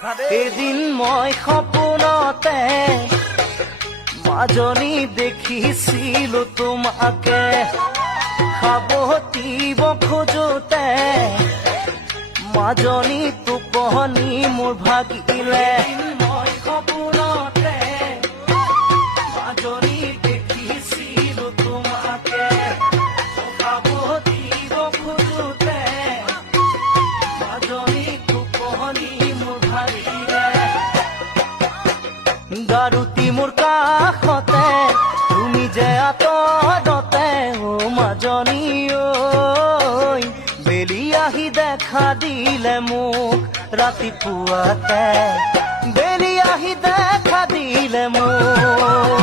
এদিন মই সপোনতে মাজনী দেখিছিলো তোমাকে, সাৱটিব খোজোতে মাজনী টোপনি মোৰ ভাগিলে। মই সপোনতে মাজনী দেখিছিলো তোমাকে, সাৱটিব খোজোতে মাজনী টোপনি মোৰ ভাগিলে। গাৰুটি মোৰ কাষতে তুমি যে আঁতৰতে, অ মাজনী ঐ বেলি আহি দেখা দিলে মোক ৰাতিপুৱাতে, বেলি আহি দেখা দিলে মোক।